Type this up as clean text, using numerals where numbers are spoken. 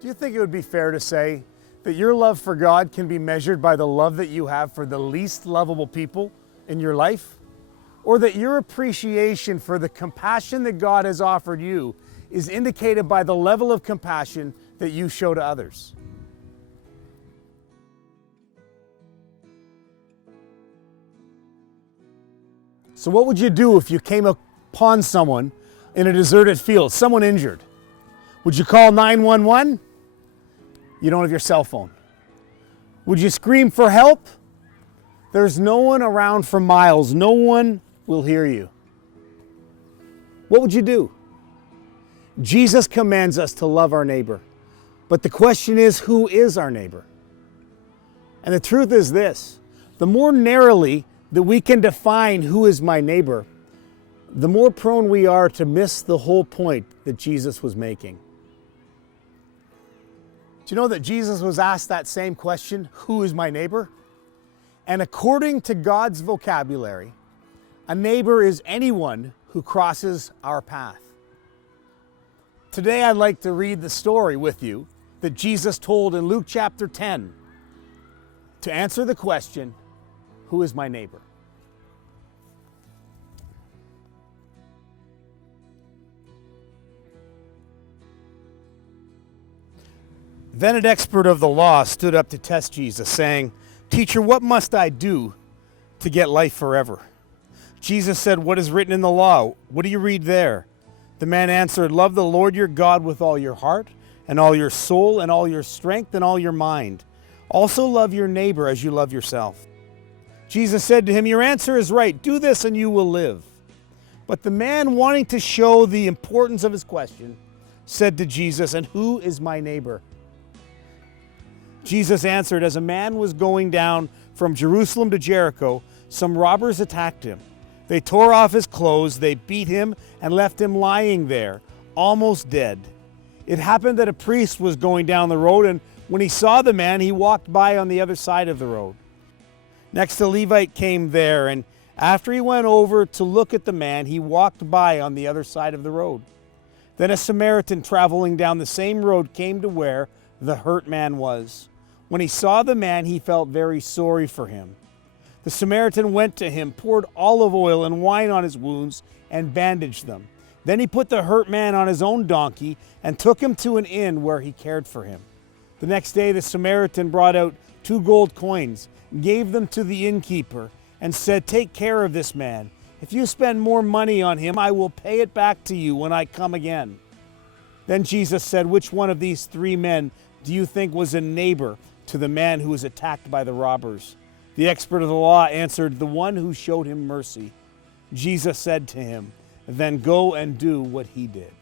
Do you think it would be fair to say that your love for God can be measured by the love that you have for the least lovable people in your life? Or that your appreciation for the compassion that God has offered you is indicated by the level of compassion that you show to others? So what would you do if you came upon someone in a deserted field, someone injured? Would you call 911? You don't have your cell phone. Would you scream for help? There's no one around for miles. No one will hear you. What would you do? Jesus commands us to love our neighbor. But the question is, who is our neighbor? And the truth is this: the more narrowly that we can define who is my neighbor, the more prone we are to miss the whole point that Jesus was making. Do you know that Jesus was asked that same question, who is my neighbor? And according to God's vocabulary, a neighbor is anyone who crosses our path. Today I'd like to read the story with you that Jesus told in Luke chapter 10 to answer the question, who is my neighbor? Then an expert of the law stood up to test Jesus, saying, "Teacher, what must I do to get life forever?" Jesus said, "What is written in the law? What do you read there?" The man answered, "Love the Lord your God with all your heart and all your soul and all your strength and all your mind. Also love your neighbor as you love yourself." Jesus said to him, "Your answer is right. Do this and you will live." But the man, wanting to show the importance of his question, said to Jesus, "And who is my neighbor?" Jesus answered, "As a man was going down from Jerusalem to Jericho, some robbers attacked him. They tore off his clothes, they beat him, and left him lying there, almost dead. It happened that a priest was going down the road, and when he saw the man, he walked by on the other side of the road. Next, a Levite came there, and after he went over to look at the man, he walked by on the other side of the road. Then a Samaritan traveling down the same road came to where the hurt man was. When he saw the man, he felt very sorry for him. The Samaritan went to him, poured olive oil and wine on his wounds, and bandaged them. Then he put the hurt man on his own donkey and took him to an inn where he cared for him. The next day the Samaritan brought out 2 gold coins, gave them to the innkeeper, and said, "Take care of this man. If you spend more money on him, I will pay it back to you when I come again." Then Jesus said, "Which one of these 3 men do you think was a neighbor to the man who was attacked by the robbers?" The expert of the law answered, "The one who showed him mercy." Jesus said to him, "Then go and do what he did."